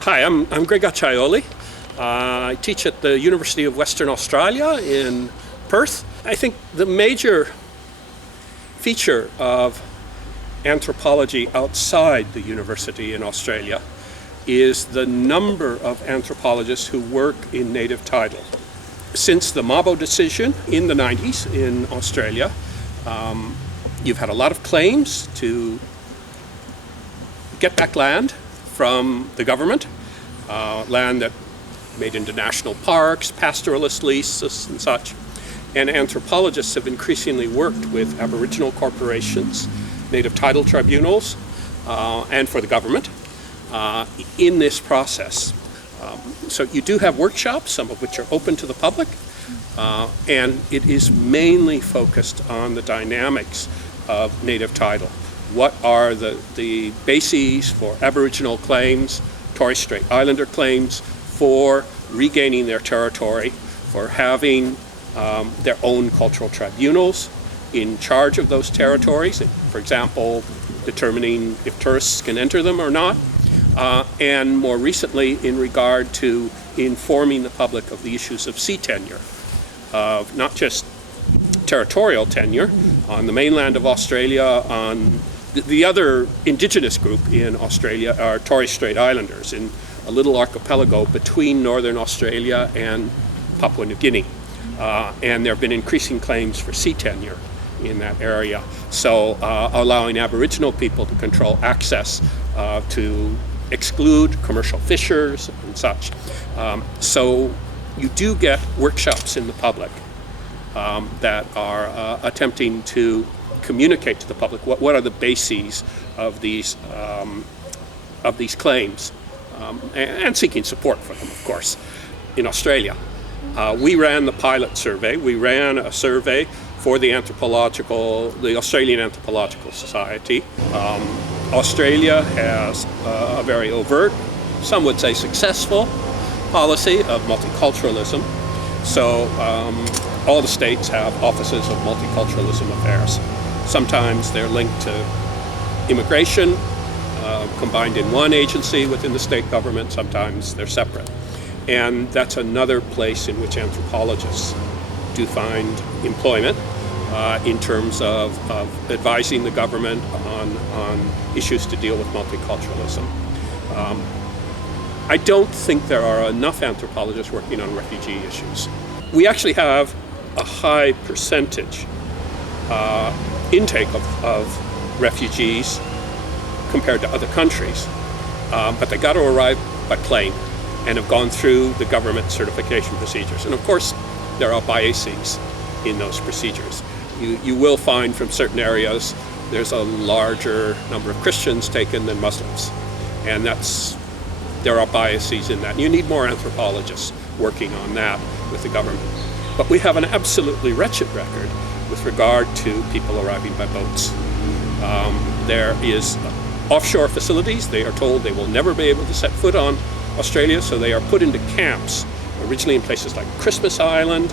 Hi, I'm Greg Acciaioli. I teach at the University of Western Australia in Perth. I think the major feature of anthropology outside the university in Australia is the number of anthropologists who work in native title. Since the Mabo decision in the 90s in Australia, you've had a lot of claims to get back land from the government, land that made into national parks, pastoralist leases and such. And anthropologists have increasingly worked with Aboriginal corporations, native title tribunals, and for the government in this process. So you do have workshops, some of which are open to the public, and it is mainly focused on the dynamics of native title. What are the bases for Aboriginal claims, Torres Strait Islander claims for regaining their territory, for having their own cultural tribunals in charge of those territories, for example, determining if tourists can enter them or not, and more recently in regard to informing the public of the issues of sea tenure, of not just territorial tenure on the mainland of Australia. On the other indigenous group in Australia are Torres Strait Islanders in a little archipelago between northern Australia and Papua New Guinea. And there have been increasing claims for sea tenure in that area. So allowing Aboriginal people to control access to exclude commercial fishers and such. So you do get workshops in the public that are attempting to communicate to the public what are the bases of these claims, and seeking support for them, of course. In Australia, we ran the pilot survey. We ran a survey for the Australian Anthropological Society. Australia has a very overt, some would say successful, policy of multiculturalism. So all the states have offices of multiculturalism affairs. Sometimes they're linked to immigration, combined in one agency within the state government. Sometimes they're separate. And that's another place in which anthropologists do find employment in terms of advising the government on issues to deal with multiculturalism. I don't think there are enough anthropologists working on refugee issues. We actually have a high percentage intake of refugees compared to other countries, but they got to arrive by plane and have gone through the government certification procedures. And of course, there are biases in those procedures. You will find from certain areas there's a larger number of Christians taken than Muslims, and there are biases in that. You need more anthropologists working on that with the government. But we have an absolutely wretched record with regard to people arriving by boats. There is offshore facilities. They are told they will never be able to set foot on Australia, so they are put into camps, originally in places like Christmas Island,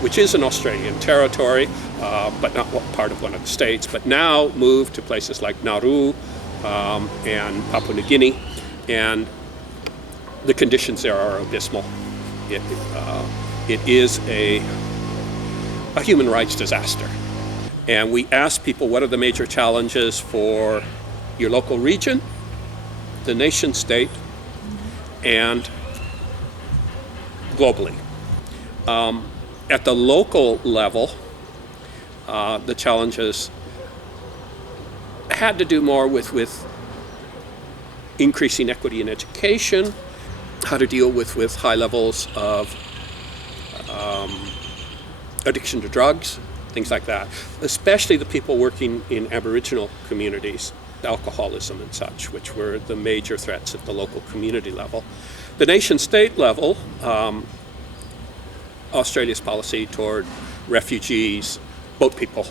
which is an Australian territory, but not part of one of the states, but now moved to places like Nauru and Papua New Guinea, and the conditions there are abysmal. It is a human rights disaster. And we ask people, what are the major challenges for your local region, the nation state, and globally? At the local level, the challenges had to do more with increasing equity in education, how to deal with high levels of addiction to drugs, things like that. Especially the people working in Aboriginal communities alcoholism and such, which were the major threats at the local community level. The nation-state level, Australia's policy toward refugees, boat people,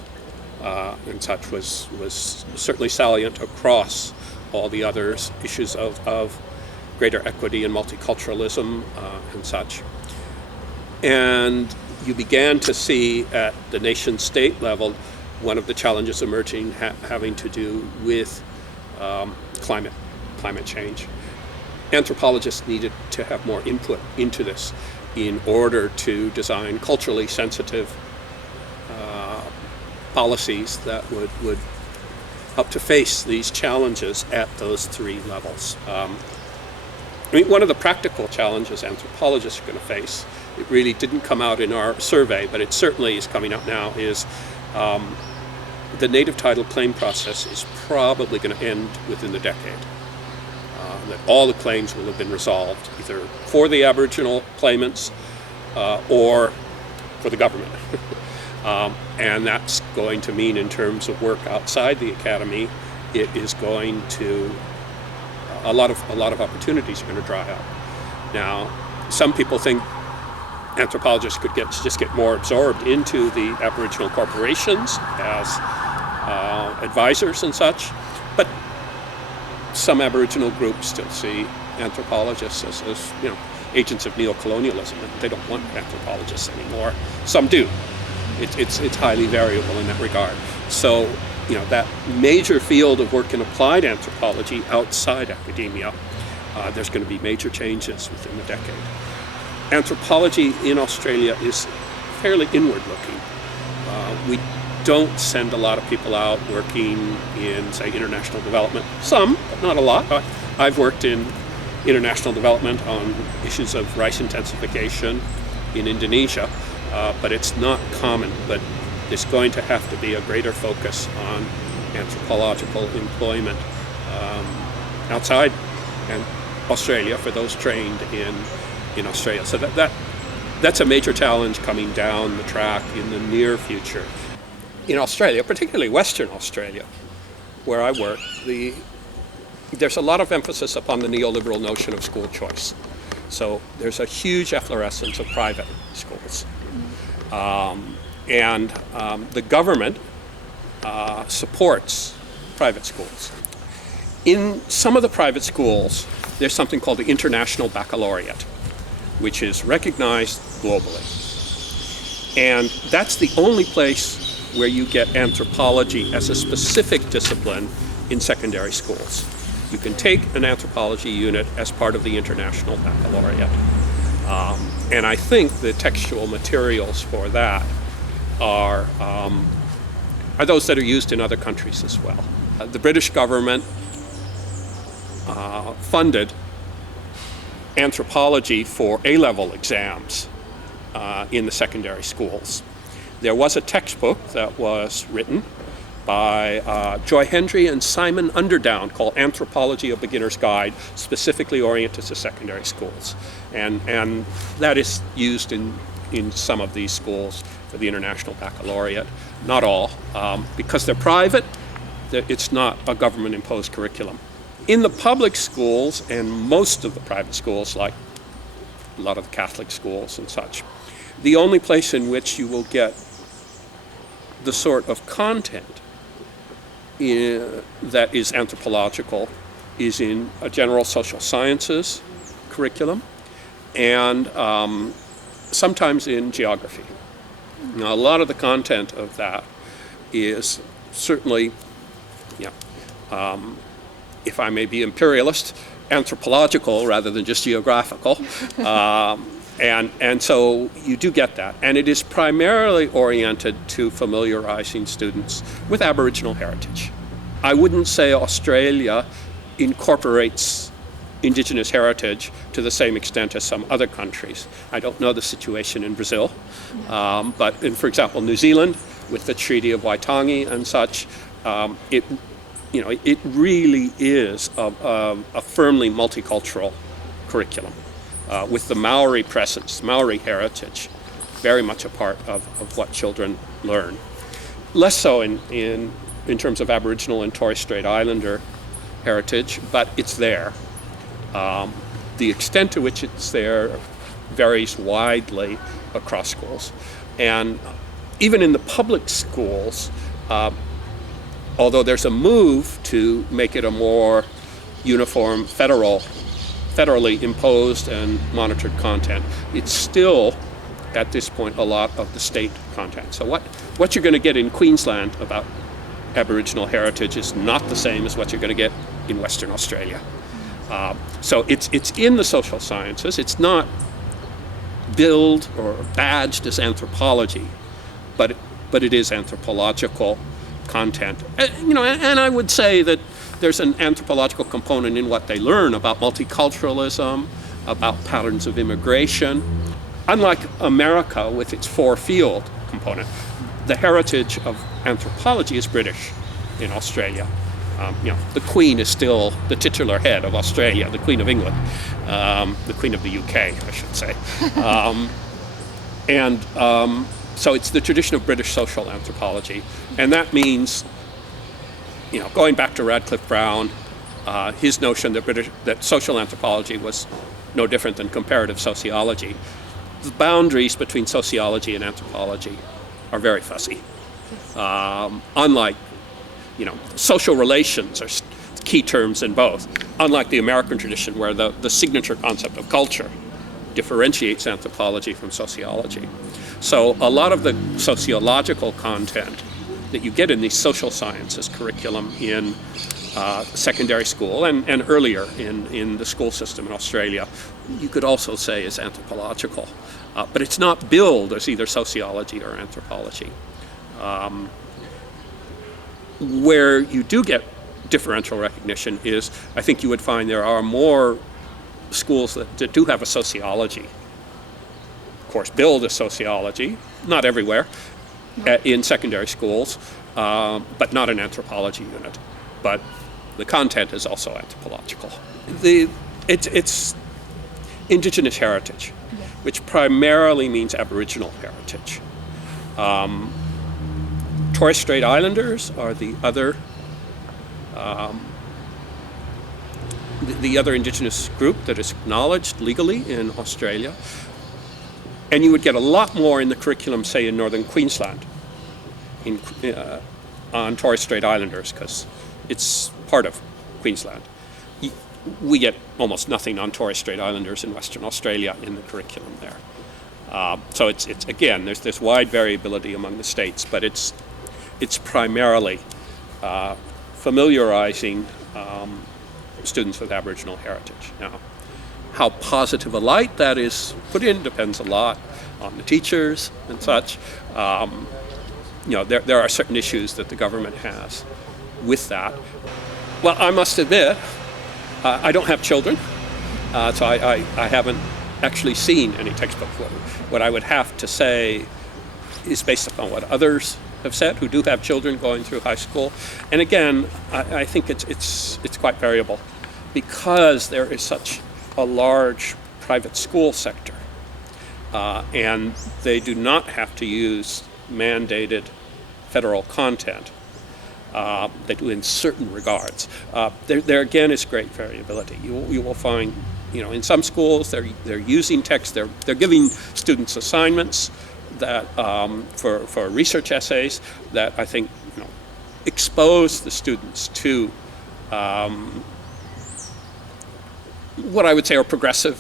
and such was certainly salient across all the other issues of greater equity and multiculturalism and such. And you began to see at the nation-state level one of the challenges emerging having to do with climate change. Anthropologists needed to have more input into this in order to design culturally sensitive policies that would help to face these challenges at those three levels. One of the practical challenges anthropologists are going to face, it really didn't come out in our survey, but it certainly is coming out now, is the native title claim process is probably going to end within the decade. That all the claims will have been resolved, either for the Aboriginal claimants or for the government. And that's going to mean, in terms of work outside the academy, it is going to a lot of opportunities are going to dry up. Now, some people think anthropologists could just get more absorbed into the Aboriginal corporations as advisors and such, but some Aboriginal groups still see anthropologists as agents of neocolonialism, and they don't want anthropologists anymore. Some do. It's highly variable in that regard. So, that major field of work in applied anthropology outside academia, there's going to be major changes within the decade. Anthropology in Australia is fairly inward-looking. We don't send a lot of people out working in, say, international development. Some, but not a lot. I've worked in international development on issues of rice intensification in Indonesia, but it's not common. But there's going to have to be a greater focus on anthropological employment outside and Australia for those trained in Australia. So that's a major challenge coming down the track in the near future. In Australia, particularly Western Australia, where I work, there's a lot of emphasis upon the neoliberal notion of school choice. So there's a huge efflorescence of private schools. And the government supports private schools. In some of the private schools, there's something called the International Baccalaureate, which is recognized globally. And that's the only place where you get anthropology as a specific discipline in secondary schools. You can take an anthropology unit as part of the International Baccalaureate. And I think the textual materials for that are those that are used in other countries as well. The British government funded anthropology for A-level exams in the secondary schools. There was a textbook that was written by Joy Hendry and Simon Underdown called Anthropology: A Beginner's Guide, specifically oriented to secondary schools. And that is used in some of these schools for the International Baccalaureate. Not all. Because they're private, it's not a government-imposed curriculum. In the public schools and most of the private schools, like a lot of the Catholic schools and such, the only place in which you will get the sort of content that is anthropological is in a general social sciences curriculum and sometimes in geography. Now, a lot of the content of that is certainly, if I may be imperialist, anthropological rather than just geographical. And so you do get that. And it is primarily oriented to familiarizing students with Aboriginal heritage. I wouldn't say Australia incorporates Indigenous heritage to the same extent as some other countries. I don't know the situation in Brazil, but in, for example, New Zealand, with the Treaty of Waitangi and such, it really is a firmly multicultural curriculum. With the Maori presence, Maori heritage, very much a part of what children learn. Less so in in terms of Aboriginal and Torres Strait Islander heritage, but it's there. The extent to which it's there varies widely across schools. And even in the public schools, although there's a move to make it a more uniform federally imposed and monitored content, it's still, at this point, a lot of the state content. So what you're going to get in Queensland about Aboriginal heritage is not the same as what you're going to get in Western Australia. So it's in the social sciences. It's not billed or badged as anthropology, but it is anthropological content. And I would say that there's an anthropological component in what they learn about multiculturalism, about patterns of immigration. Unlike America with its four-field component, the heritage of anthropology is British in Australia. The Queen is still the titular head of Australia, the Queen of England, the Queen of the UK, I should say. So it's the tradition of British social anthropology. And that means, going back to Radcliffe Brown, his notion that social anthropology was no different than comparative sociology. The boundaries between sociology and anthropology are very fuzzy. Unlike, social relations are key terms in both. Unlike the American tradition, where the signature concept of culture differentiates anthropology from sociology. So a lot of the sociological content that you get in the social sciences curriculum in secondary school and earlier in the school system in Australia, you could also say is anthropological. But it's not billed as either sociology or anthropology. Where you do get differential recognition is, I think you would find there are more schools that do have a sociology. Of course, billed as sociology, not everywhere, in secondary schools, but not an anthropology unit. But the content is also anthropological. It's Indigenous heritage, which primarily means Aboriginal heritage. Torres Strait Islanders are the other Indigenous group that is acknowledged legally in Australia. And you would get a lot more in the curriculum, say, in northern Queensland on Torres Strait Islanders, because it's part of Queensland. We get almost nothing on Torres Strait Islanders in Western Australia in the curriculum there. So it's again, there's wide variability among the states, but it's primarily familiarizing students with Aboriginal heritage. Now, how positive a light that is put in depends a lot on the teachers and such. There are certain issues that the government has with that. Well, I must admit, I don't have children, so I haven't actually seen any textbook. What I would have to say is based upon what others have said who do have children going through high school. And again, I think it's quite variable because there is such a large private school sector, and they do not have to use mandated federal content. They do in certain regards. There again is great variability. You will find, in some schools they're using text. They're giving students assignments that for research essays that I think expose the students to what I would say are progressive,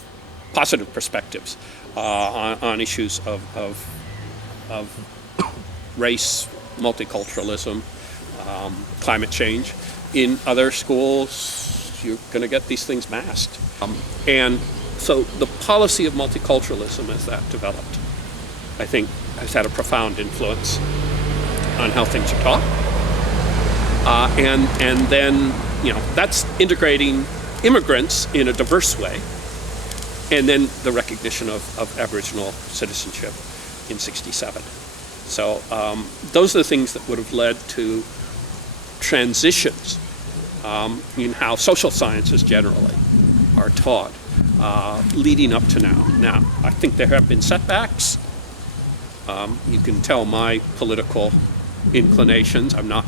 positive perspectives on issues of race, multiculturalism, climate change. In other schools, you're going to get these things masked. And so the policy of multiculturalism as that developed, I think, has had a profound influence on how things are taught. And then, that's integrating immigrants in a diverse way. And then the recognition of Aboriginal citizenship in '67. So those are the things that would have led to transitions in how social sciences generally are taught leading up to now. Now, I think there have been setbacks. You can tell my political inclinations. I'm not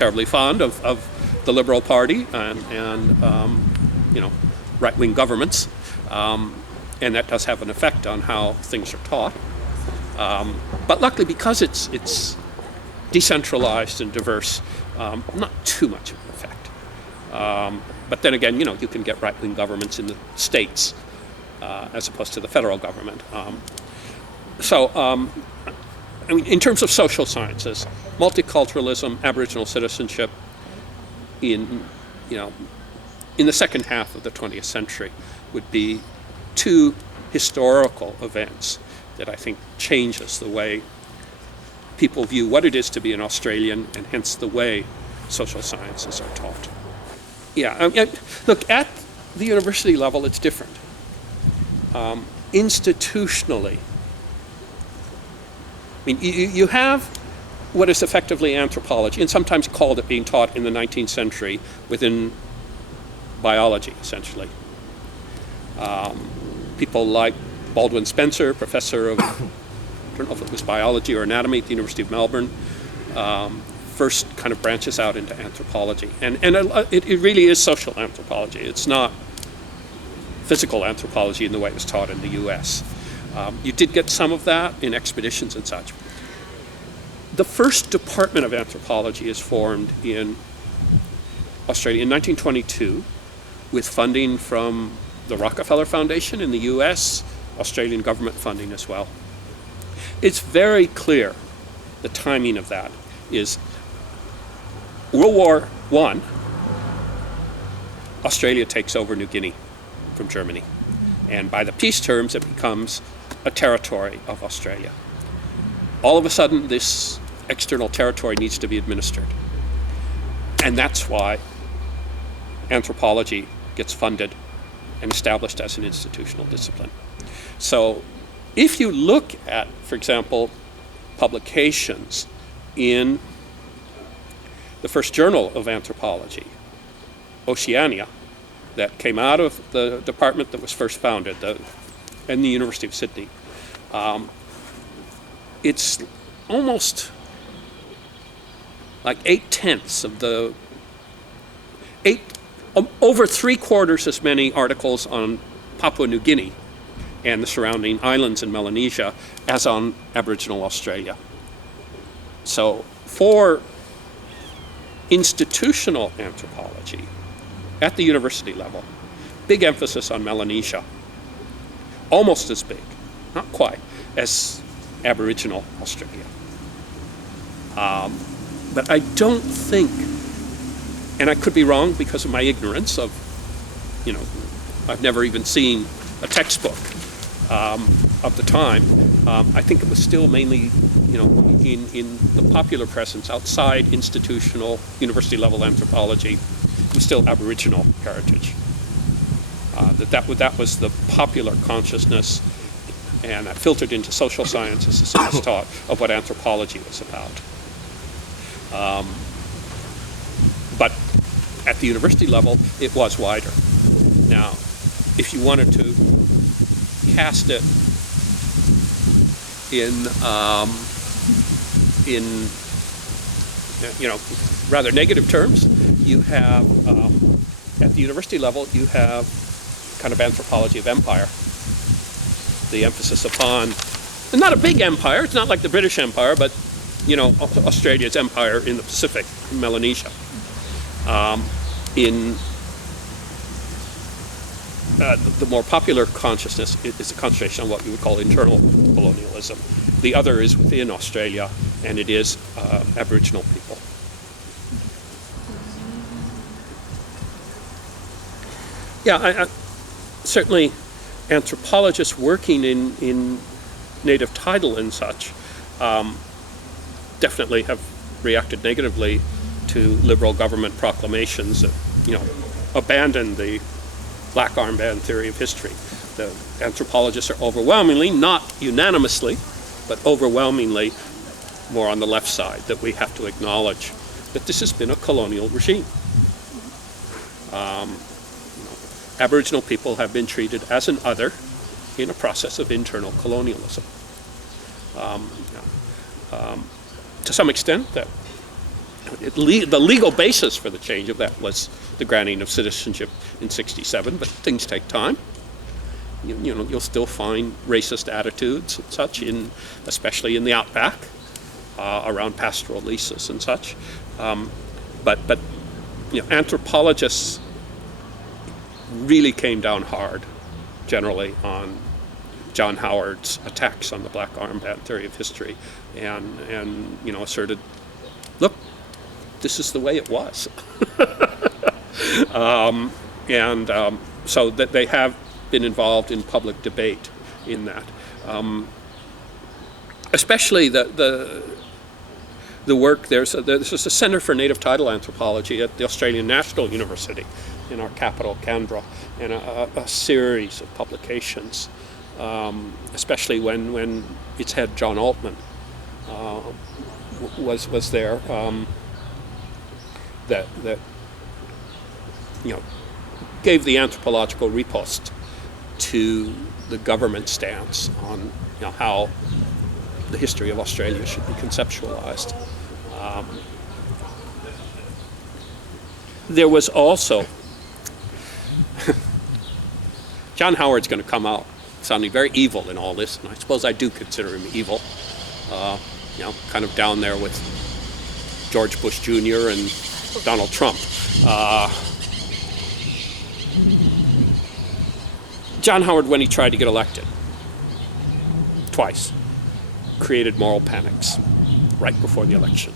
terribly fond of the Liberal Party and right-wing governments, and that does have an effect on how things are taught. But luckily, because it's decentralized and diverse, not too much of an effect. But then again, you can get right-wing governments in the states as opposed to the federal government. In terms of social sciences, multiculturalism, Aboriginal citizenship in the second half of the 20th century would be two historical events that I think changes the way people view what it is to be an Australian, and hence the way social sciences are taught. Look, at the university level, it's different. Institutionally, you have what is effectively anthropology, and sometimes called it being taught in the 19th century within biology, essentially. People like Baldwin Spencer, professor of, I don't know if it was biology or anatomy at the University of Melbourne, first kind of branches out into anthropology. And it really is social anthropology. It's not physical anthropology in the way it was taught in the US. You did get some of that in expeditions and such. The first department of anthropology is formed in Australia in 1922 with funding from the Rockefeller Foundation in the US, Australian government funding as well. It's very clear the timing of that is World War I, Australia takes over New Guinea from Germany. And by the peace terms, it becomes a territory of Australia. All of a sudden, this external territory needs to be administered. And that's why anthropology gets funded and established as an institutional discipline. So if you look at, for example, publications in the first journal of anthropology, Oceania, that came out of the department that was first founded in the University of Sydney, it's almost like 8/10 of the over 3/4 as many articles on Papua New Guinea and the surrounding islands in Melanesia as on Aboriginal Australia. So for institutional anthropology at the university level, big emphasis on Melanesia, almost as big, not quite, as Aboriginal Australia. But I don't think, and I could be wrong because of my ignorance of, I've never even seen a textbook of the time. I think it was still mainly, in the popular presence outside institutional university level anthropology, it was still Aboriginal heritage. That was the popular consciousness, and that filtered into social sciences as it was taught of what anthropology was about. But at the university level, it was wider. Now, if you wanted to cast it in rather negative terms, you have at the university level you have kind of anthropology of empire. The emphasis upon, and not a big empire. It's not like the British Empire, but Australia's empire in the Pacific, in Melanesia. The more popular consciousness is a concentration on what we would call internal colonialism. The other is within Australia, and it is Aboriginal people. Certainly anthropologists working in native title and such definitely have reacted negatively to Liberal government proclamations that, abandon the black armband theory of history. The anthropologists are overwhelmingly, not unanimously, but overwhelmingly more on the left side, that we have to acknowledge that this has been a colonial regime. Aboriginal people have been treated as an other in a process of internal colonialism. To some extent, that The legal basis for the change of that was the granting of citizenship in '67, but things take time. You'll still find racist attitudes and such, especially in the outback, around pastoral leases and such. But anthropologists really came down hard, generally, on John Howard's attacks on the black armband theory of history, and asserted, look, this is the way it was. So that they have been involved in public debate in that. Especially the work, there's a Centre for Native Title Anthropology at the Australian National University in our capital, Canberra, and a series of publications, especially when its head, John Altman, was there, that gave the anthropological riposte to the government stance on how the history of Australia should be conceptualized. There was also John Howard's going to come out sounding very evil in all this, and I suppose I do consider him evil. Kind of down there with George Bush Jr. and Donald Trump. John Howard, when he tried to get elected, twice, created moral panics right before the election.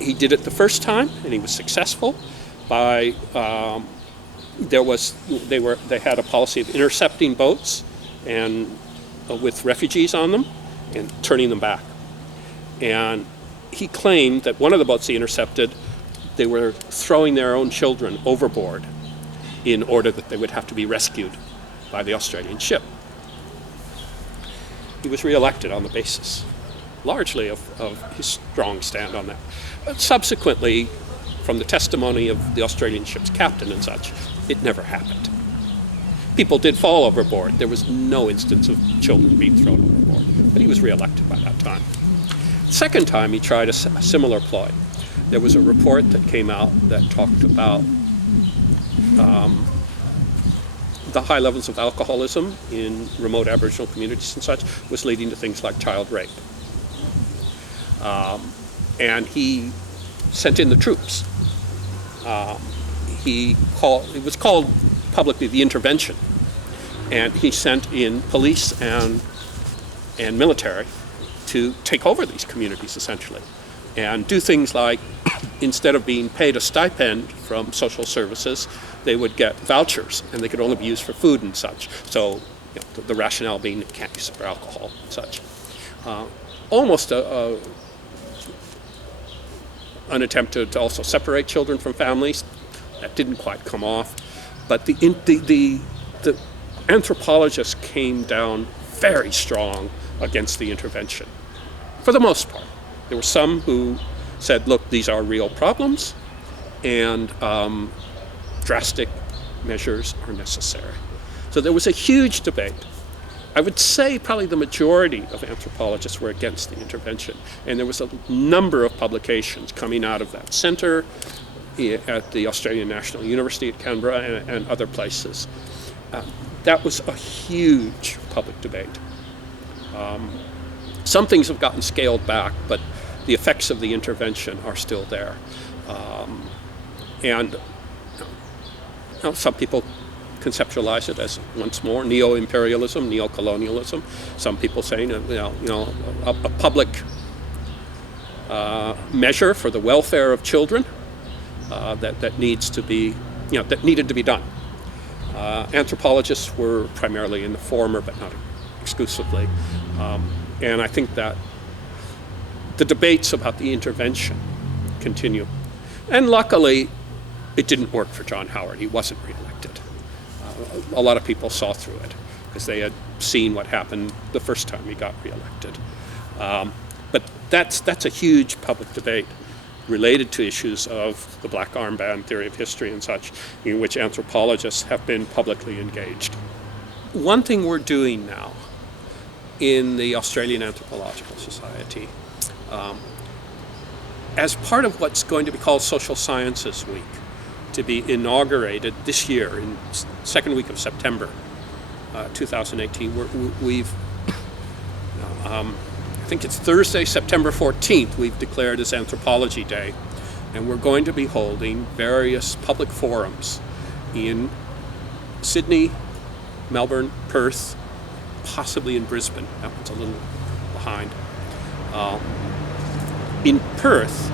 He did it the first time, and he was successful by they had a policy of intercepting boats and with refugees on them and turning them back. And he claimed that one of the boats he intercepted, they were throwing their own children overboard in order that they would have to be rescued by the Australian ship. He was reelected on the basis, largely of his strong stand on that. But subsequently, from the testimony of the Australian ship's captain and such, it never happened. People did fall overboard. There was no instance of children being thrown overboard, but he was reelected by that time. The second time he tried a similar ploy. There was a report that came out that talked about the high levels of alcoholism in remote Aboriginal communities and such was leading to things like child rape. And he sent in the troops. It was called publicly the intervention, and he sent in police and military to take over these communities essentially, and do things like, instead of being paid a stipend from social services, they would get vouchers, and they could only be used for food and such. So the rationale being you can't use it for alcohol and such. Almost an attempt to also separate children from families. That didn't quite come off. But the anthropologists came down very strong against the intervention, for the most part. There were some who said, look, these are real problems, and drastic measures are necessary. So there was a huge debate. I would say probably the majority of anthropologists were against the intervention, and there was a number of publications coming out of that centre at the Australian National University at Canberra and other places. That was a huge public debate. Some things have gotten scaled back, but the effects of the intervention are still there. And some people conceptualize it as, once more, neo-imperialism, neo-colonialism. Some people saying, a public measure for the welfare of children that needs to be, that needed to be done. Anthropologists were primarily in the former, but not exclusively. And I think that the debates about the intervention continue. And luckily, it didn't work for John Howard. He wasn't reelected. A lot of people saw through it because they had seen what happened the first time he got reelected. But that's a huge public debate related to issues of the black armband theory of history and such, in which anthropologists have been publicly engaged. One thing we're doing now in the Australian Anthropological Society as part of what's going to be called Social Sciences Week, to be inaugurated this year in second week of September 2018. I think it's Thursday, September 14th, we've declared as Anthropology Day, and we're going to be holding various public forums in Sydney, Melbourne, Perth, possibly in Brisbane. That one's a little behind. In Perth,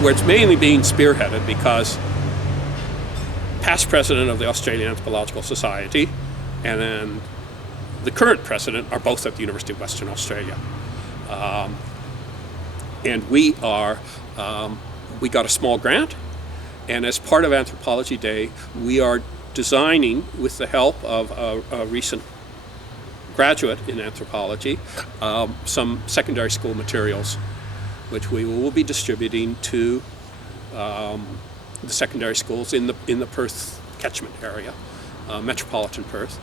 where it's mainly being spearheaded because past president of the Australian Anthropological Society and then the current president are both at the University of Western Australia. And we got a small grant, and as part of Anthropology Day, we are designing, with the help of a recent graduate in anthropology, some secondary school materials, which we will be distributing to the secondary schools in the Perth catchment area, metropolitan Perth,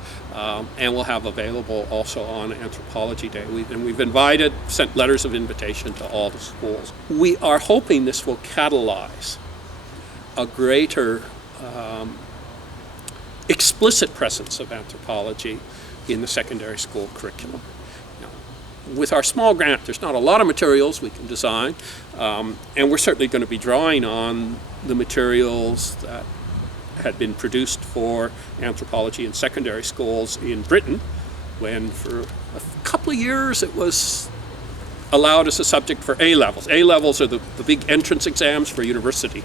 and we'll have available also on Anthropology Day. We've sent letters of invitation to all the schools. We are hoping this will catalyze a greater explicit presence of anthropology in the secondary school curriculum. With our small grant, there's not a lot of materials we can design, and we're certainly going to be drawing on the materials that had been produced for anthropology in secondary schools in Britain, when for a couple of years it was allowed as a subject for A-levels. A-levels are the big entrance exams for university.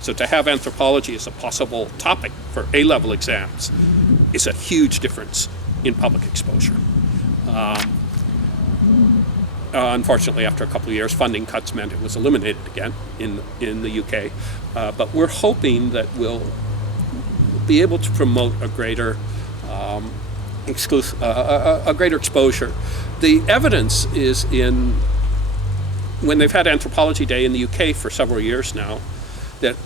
So to have anthropology as a possible topic for A-level exams is a huge difference in public exposure. Unfortunately, after a couple of years, funding cuts meant it was eliminated again in the UK. But we're hoping that we'll be able to promote a greater exposure. The evidence is when they've had Anthropology Day in the UK for several years now, that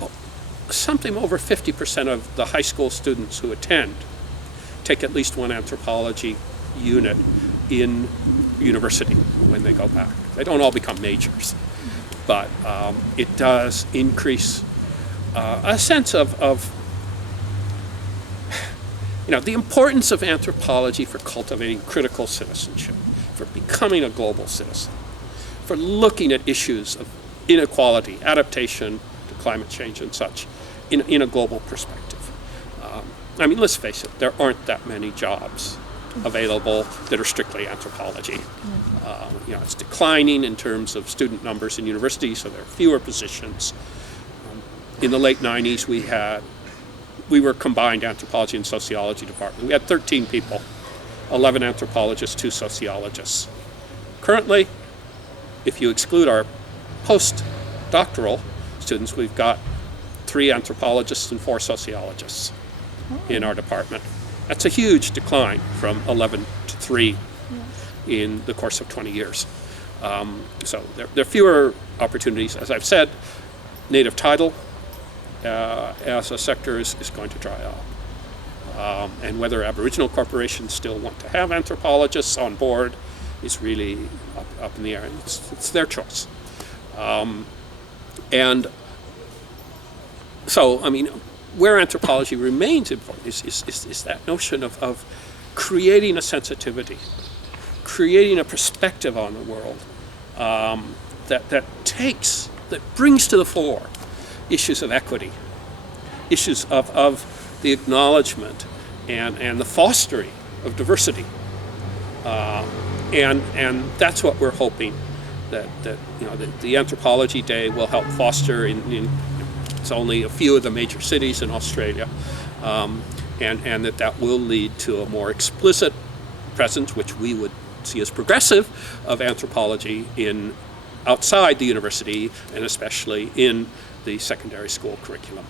something over 50% of the high school students who attend take at least one anthropology unit in university when they go back. They don't all become majors, but it does increase a sense of the importance of anthropology for cultivating critical citizenship, for becoming a global citizen, for looking at issues of inequality, adaptation to climate change and such in a global perspective. Let's face it, there aren't that many jobs available that are strictly anthropology. It's declining in terms of student numbers in universities, so there are fewer positions. In the late 90s, we were a combined anthropology and sociology department. We had 13 people, 11 anthropologists, 2 sociologists. Currently, if you exclude our postdoctoral students, we've got 3 anthropologists and 4 sociologists in our department. That's a huge decline from 11 to 3 in the course of 20 years. So there are fewer opportunities. As I've said, native title as a sector is going to dry up. And whether Aboriginal corporations still want to have anthropologists on board is really up in the air. It's their choice. And so, where anthropology remains important is that notion of creating a sensitivity, creating a perspective on the world that brings to the fore issues of equity, issues of the acknowledgement and the fostering of diversity, and that's what we're hoping that the Anthropology Day will help foster in it's only a few of the major cities in Australia, and that will lead to a more explicit presence, which we would see as progressive, of anthropology outside the university and especially in the secondary school curriculum.